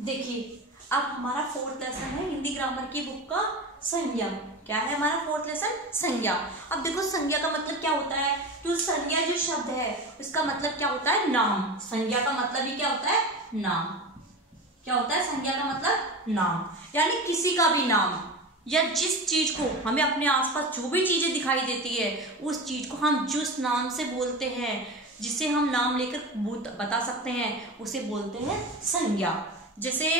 देखिए अब हमारा 4th लेसन है हिंदी ग्रामर की बुक का संज्ञा। क्या है हमारा 4th लेसन? संज्ञा। अब देखो संज्ञा का मतलब क्या होता है? जो संज्ञा जो शब्द है उसका मतलब क्या होता है? नाम। संज्ञा का मतलब ही क्या होता है? नाम। क्या होता है संज्ञा का मतलब? नाम। यानी किसी का भी नाम या जिस चीज को हमें अपने आसपास जो भी चीजें दिखाई देती है उस चीज को हम जिस नाम से बोलते हैं, जिसे हम नाम लेकर बता सकते हैं, उसे बोलते हैं संज्ञा। जैसे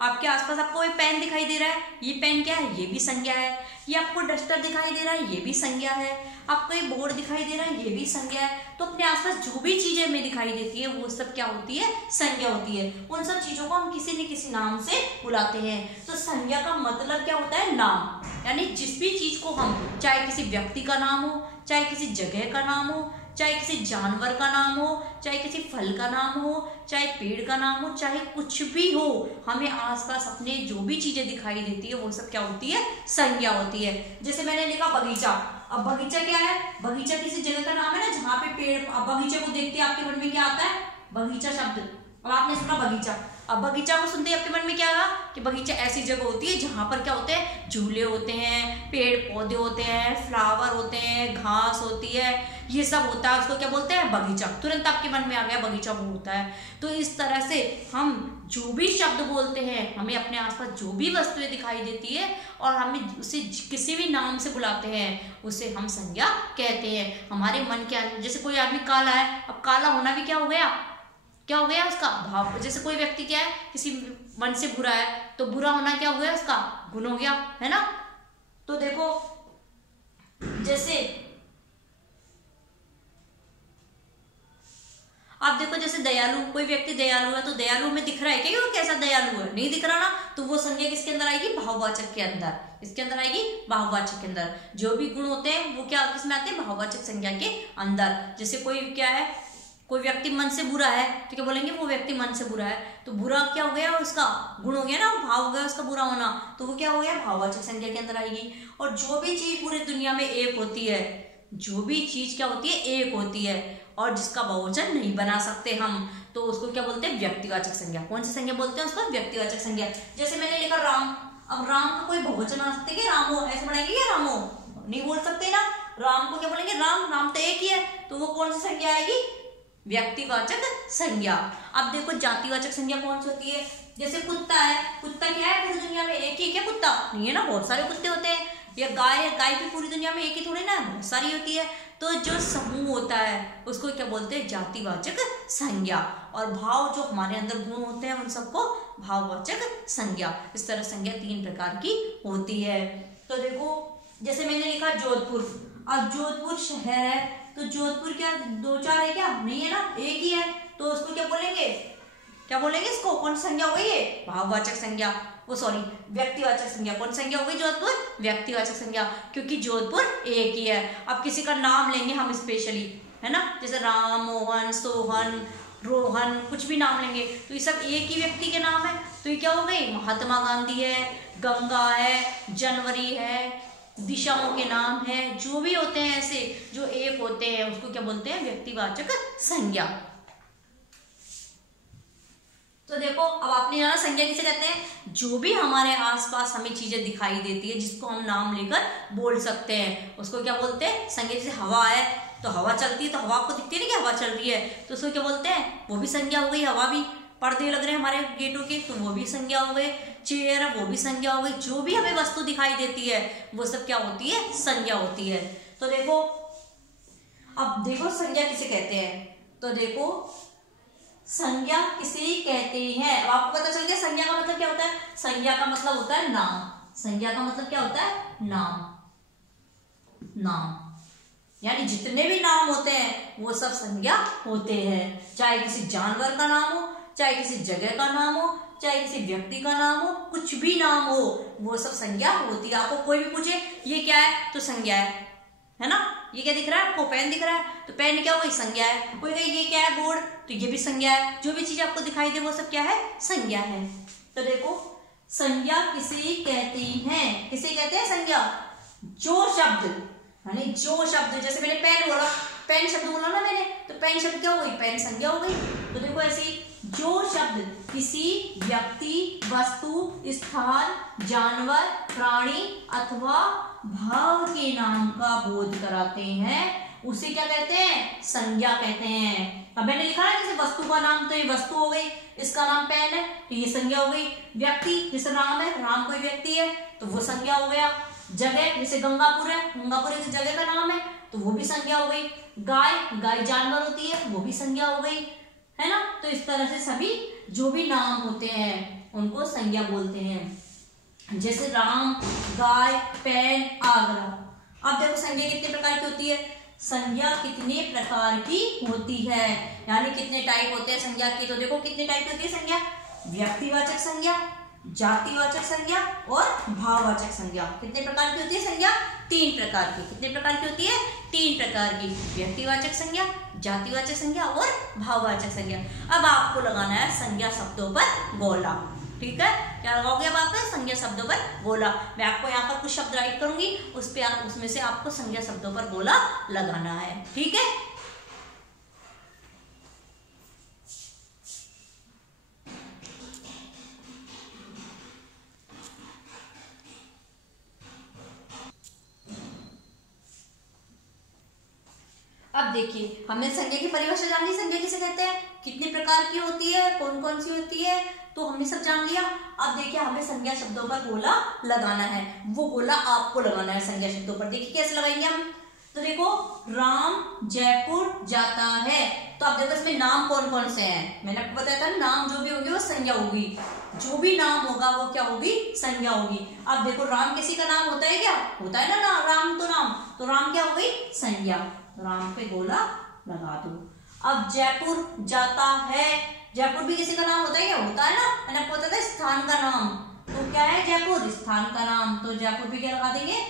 आपके आसपास आपको ये पेन दिखाई दे रहा है, ये पेन क्या है? ये भी संज्ञा है। ये आपको डस्टर दिखाई दे रहा है, ये भी संज्ञा है। आपको ये बोर्ड दिखाई दे रहा है, ये भी संज्ञा है। तो अपने आसपास जो भी चीजें हमें दिखाई देती है वो सब क्या होती है? संज्ञा होती है। उन सब चीजों को हम किसी न किसी नाम से बुलाते हैं। तो संज्ञा का मतलब क्या होता है? नाम। यानी जिस भी चीज को हम, चाहे किसी व्यक्ति का नाम हो, चाहे किसी जगह का नाम हो, चाहे किसी जानवर का नाम हो, चाहे किसी फल का नाम हो, चाहे पेड़ का नाम हो, चाहे कुछ भी हो, हमें आसपास अपने जो भी चीजें दिखाई देती है वो सब क्या होती है? संज्ञा होती है। जैसे मैंने लिखा बगीचा। अब बगीचा क्या है? बगीचा किसी जगह का नाम है ना जहाँ पे पेड़। अब बगीचे को देखते आपके मन में क्या आता है? बगीचा शब्द। अब आपने सुना बगीचा, अब बगीचा को सुनते ही आपके मन में क्या आया कि बगीचा ऐसी जगह होती है जहां पर क्या होते हैं? झूले होते हैं, पेड़ पौधे होते हैं, फ्लावर होते हैं, घास होती है, ये सब होता है। उसको क्या बोलते हैं? बगीचा। तुरंत आपके मन में आ गया बगीचा वो होता है। तो इस तरह से हम जो भी शब्द बोलते हैं, हमें अपने आसपास जो भी वस्तुएं दिखाई देती है और हमें उसे किसी भी नाम से बुलाते हैं, उसे हम संज्ञा कहते हैं। हमारे मन के अंदर, जैसे कोई आदमी काला है, अब काला होना भी क्या हो गया? क्या हो गया उसका? भाव। जैसे कोई व्यक्ति क्या है, किसी मन से बुरा है, तो बुरा होना क्या हो गया? उसका गुण हो गया, है ना। तो देखो जैसे आप देखो, जैसे दयालु, कोई व्यक्ति दयालु है तो दयालु में दिख रहा है क्या वो कैसा दयालु है? नहीं दिख रहा ना। तो वो संज्ञा किसके अंदर आएगी? भाववाचक के अंदर। इसके अंदर आएगी भाववाचक के अंदर। जो भी गुण होते हैं वो क्या किसमें आते हैं? भाववाचक संज्ञा के अंदर। जैसे कोई क्या है, कोई व्यक्ति मन से बुरा है तो क्या बोलेंगे? वो व्यक्ति मन से बुरा है। तो बुरा क्या हो गया? उसका गुण हो गया ना, भाव हो गया उसका बुरा होना, तो वो क्या हो गया? भाववाचक संज्ञा के अंदर आएगी। और जो भी चीज पूरी दुनिया में एक होती है, जो भी चीज क्या होती है? एक होती है, और जिसका बहुवचन नहीं बना सकते हम, तो उसको क्या बोलते हैं? व्यक्तिवाचक संज्ञा। कौन सी संज्ञा बोलते हैं उसको? व्यक्तिवाचक संज्ञा। जैसे मैंने लिखा राम। अब राम का कोई बहुवचन आ सकते क्या? रामो ऐसे बनाएंगे क्या? रामो नहीं बोल सकते ना। राम को क्या बोलेंगे? राम। राम तो एक ही है, तो वो कौन सी संज्ञा आएगी? व्यक्तिवाचक संज्ञा। अब देखो जातिवाचक संज्ञा कौन सी होती है? जैसे कुत्ता है। कुत्ता क्या है? पूरी दुनिया में एक ही क्या कुत्ता? नहीं है ना, बहुत सारे कुत्ते होते हैं। या गाय है, गाय भी पूरी दुनिया में एक ही थोड़ी ना, बहुत सारी होती है। तो जो समूह होता है उसको क्या बोलते हैं? जातिवाचक संज्ञा। और भाव, जो हमारे अंदर गुण होते हैं उन सबको भाववाचक संज्ञा। इस तरह संज्ञा 3 प्रकार की होती है। तो देखो जैसे मैंने लिखा जोधपुर। अब जोधपुर शहर है, तो जोधपुर क्या 2-4 है क्या? नहीं है ना, एक ही है। तो उसको क्या बोलेंगे? क्या बोलेंगे इसको? कौन सी संज्ञा हो गई ये? भाववाचक संज्ञा। वो सॉरी, व्यक्तिवाचक संज्ञा। कौन संज्ञा हो गई? जोधपुर व्यक्तिवाचक संज्ञा, क्योंकि जोधपुर एक ही है। अब किसी का नाम लेंगे हम स्पेशली, है ना, जैसे राम, मोहन, सोहन, रोहन, कुछ भी नाम लेंगे तो ये सब एक ही व्यक्ति के नाम है। तो ये क्या हो गई? महात्मा गांधी है, गंगा है, जनवरी है, दिशाओं के नाम है, जो भी होते हैं ऐसे जो एक होते हैं उसको क्या बोलते हैं? व्यक्तिवाचक संज्ञा। तो देखो अब आपने जाना संज्ञा किसे कहते हैं? जो भी हमारे आसपास हमें चीजें दिखाई देती है जिसको हम नाम लेकर बोल सकते हैं उसको क्या बोलते हैं? संज्ञा। जैसे हवा है, तो हवा चलती है, तो हवा आपको दिखती है ना कि हवा चल रही है, तो उसको क्या बोलते हैं? वो भी संज्ञा हो गई। हवा भी। पर्दे लग रहे हैं हमारे गेटों के, तो वो भी संज्ञा हो गए। चेयर है, वो भी संज्ञा हो गई। जो भी हमें वस्तु दिखाई देती है वो सब क्या होती है? संज्ञा होती है। तो देखो अब देखो संज्ञा किसे कहते हैं? तो देखो संज्ञा किसे कहते हैं? अब आपको पता चल गया संज्ञा का मतलब क्या होता है? संज्ञा का मतलब होता है नाम। संज्ञा का मतलब क्या होता है? नाम। नाम यानी जितने भी नाम होते हैं वो सब संज्ञा होते हैं। चाहे किसी जानवर का नाम हो, चाहे किसी जगह का नाम हो, चाहे किसी व्यक्ति का नाम हो, कुछ भी नाम हो, वो सब संज्ञा होती है। आपको कोई भी पूछे ये क्या है, तो संज्ञा है ना। ये क्या दिख रहा है आपको? पेन दिख रहा है, तो पेन क्या हो गई? संज्ञा है। कोई कहे ये क्या है? बोर्ड, तो ये भी संज्ञा है। जो भी चीज आपको दिखाई दे वो सब क्या है? संज्ञा है। तो देखो संज्ञा किसे कहते हैं? किसे कहते हैं संज्ञा? जो शब्द, यानी जो शब्द, जैसे मैंने पेन बोला, पेन शब्द बोला ना मैंने, तो पेन शब्द क्या हो गई? पेन संज्ञा हो गई। तो देखो ऐसे जो शब्द किसी व्यक्ति, वस्तु, स्थान, जानवर, प्राणी अथवा भाव के नाम का बोध कराते हैं उसे क्या कहते हैं? संज्ञा कहते हैं। अब मैंने लिखा है जैसे वस्तु का नाम, तो ये वस्तु हो गई, इसका नाम पेन है तो ये संज्ञा हो गई। व्यक्ति जैसे राम है, राम कोई व्यक्ति है तो वो संज्ञा हो गया। जगह जैसे गंगापुर है, गंगापुर जैसे जगह का नाम है तो वो भी संज्ञा हो गई। गाय, गाय जानवर होती है वो भी संज्ञा हो गई, है ना। तो इस तरह से सभी जो भी नाम होते हैं उनको संज्ञा बोलते हैं। जैसे राम, गाय, पेन, आगरा। अब देखो संज्ञा कितने प्रकार की होती है? संज्ञा कितने प्रकार की होती है, यानी कितने टाइप होते हैं संज्ञा की। तो देखो कितने टाइप की होती है संज्ञा? व्यक्तिवाचक संज्ञा, जातिवाचक संज्ञा और भाववाचक संज्ञा। कितने प्रकार की होती है संज्ञा? 3 प्रकार की। कितने प्रकार की होती है? 3 प्रकार की। व्यक्तिवाचक संज्ञा, जातिवाचक संज्ञा और भाववाचक संज्ञा। अब आपको लगाना है संज्ञा शब्दों पर गोला, ठीक है। क्या लगाओगे अब आप? संज्ञा शब्दों पर गोला। मैं आपको यहाँ पर कुछ शब्द राइट करूंगी, उसमें से आपको संज्ञा शब्दों पर गोला लगाना है, ठीक है। अब देखिए हमने संज्ञा की परिभाषा जान ली। संज्ञा किसे कहते हैं, कितने प्रकार की होती है, कौन कौन सी होती है, तो हमने सब जान लिया। अब देखिए हमें संज्ञा शब्दों पर गोला लगाना है। वो गोला आपको लगाना है संज्ञा शब्दों पर। देखिए कैसे लगाएंगे हम? तो देखो राम जयपुर जाता है, तो अब देखो इसमें नाम कौन कौन से हैं। मैंने आपको बताया था नाम जो भी होंगे वो संज्ञा होगी। जो भी नाम होगा वो क्या होगी? संज्ञा होगी। अब देखो राम किसी का नाम होता है क्या? होता है ना राम, तो राम क्या हो गई? संज्ञा। राम पे गोला लगा दो। अब जयपुर जाता है, जयपुर भी किसी का नाम होता है क्या? होता है ना। मैंने आपको बताया था स्थान का नाम, तो क्या है? जयपुर स्थान का नाम, तो जयपुर पे क्या लगा देंगे?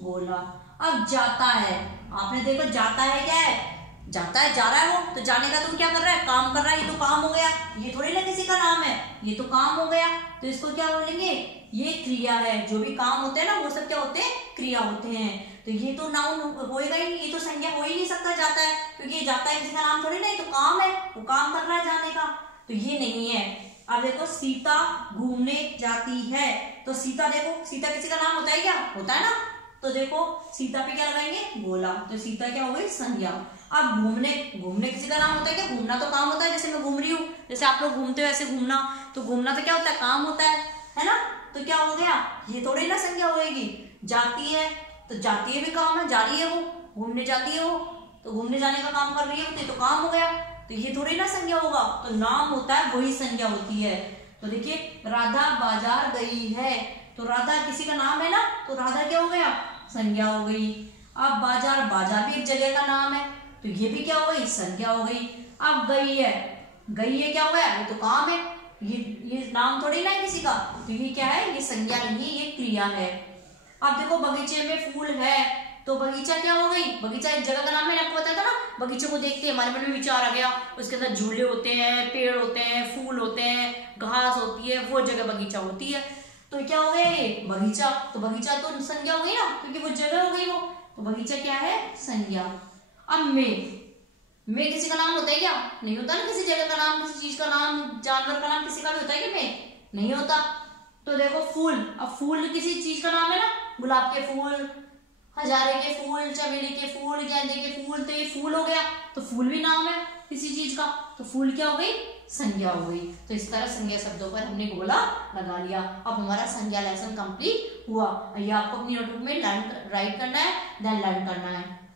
गोला। अब जाता है, आपने देखो जाता है क्या है? जाता है, जा रहा है वो, तो जाने का तो क्या कर रहा है? काम कर रहा है, ये तो काम हो गया। ये थोड़ी ना किसी का नाम है, ये तो काम हो गया। तो इसको क्या बोलेंगे? ये क्रिया है। जो भी काम होते हैं ना वो सब क्या होते हैं? क्रिया होते हैं। तो ये तो नाउन होएगा ही नहीं, ये तो संज्ञा हो ही नहीं सकता जाता है, क्योंकि ये जाता है किसी का नाम थोड़ी ना, ये तो काम है, वो काम कर रहा है जाने का, तो ये नहीं है। अब देखो सीता घूमने जाती है, तो सीता देखो सीता किसी का नाम होता है क्या? होता है ना। तो देखो सीता पे क्या लगाएंगे? गोला, तो सीता क्या हो गई? संज्ञा। अब घूमने, घूमने किसी का नाम होता है क्या? घूमना तो काम होता है, जैसे मैं घूम रही हूँ, जैसे आप लोग घूमते हो ऐसे घूमना, तो घूमना तो क्या होता है? काम होता है ना। तो क्या हो गया? ये थोड़ी ना संज्ञा होएगी। जाती है, तो जाती है भी काम है, जा रही है वो, घूमने जाती है वो, तो घूमने जाने का काम कर रही है, तो काम हो गया। तो ये थोड़ी ना संज्ञा होगा। तो नाम होता है वही संज्ञा होती है। तो देखिए राधा बाजार गई है, तो राधा किसी का नाम है ना, तो राधा क्या हो गया? संज्ञा हो गई। अब बाजार, बाजार भी एक जगह का नाम है, तो ये भी क्या हो गई? संज्ञा हो गई। अब गई है, गई है क्या हो गया? ये तो काम है, ये नाम थोड़ी ना है किसी का, तो ये क्या है? ये संज्ञा नहीं है, ये क्रिया है। अब देखो बगीचे में फूल है, तो बगीचा क्या हो गई? बगीचा एक जगह का नाम है। मैंने आपको बताया था ना, बगीचे को देखते हैं हमारे मन में विचार आ गया, उसके अंदर झूले होते हैं, पेड़ होते हैं, फूल होते हैं, घास होती है, वो जगह बगीचा होती है। तो क्या हो गया? ये बगीचा, तो बगीचा तो संज्ञा हो गई ना, क्योंकि वो जगह हो गई वो, तो बगीचा क्या है? संज्ञा। अब मैं किसी का नाम होता है क्या? नहीं होता ना। किसी जगह का नाम, किसी चीज का नाम, जानवर का नाम किसी का भी होता है क्या? मैं नहीं होता। तो देखो फूल, अब फूल किसी चीज का नाम है ना, गुलाब के फूल, हजारे के फूल, चमेली के फूल, गेंदे के फूल, तो ये फूल हो गया, तो फूल भी नाम है किसी चीज का, तो फूल क्या हो गई? संज्ञा हो गई। तो इस तरह संज्ञा शब्दों पर हमने गोला लगा लिया। अब हमारा संज्ञा लेसन कंप्लीट हुआ। ये आपको अपनी नोटबुक में राइट करना है, देन लर्न करना है।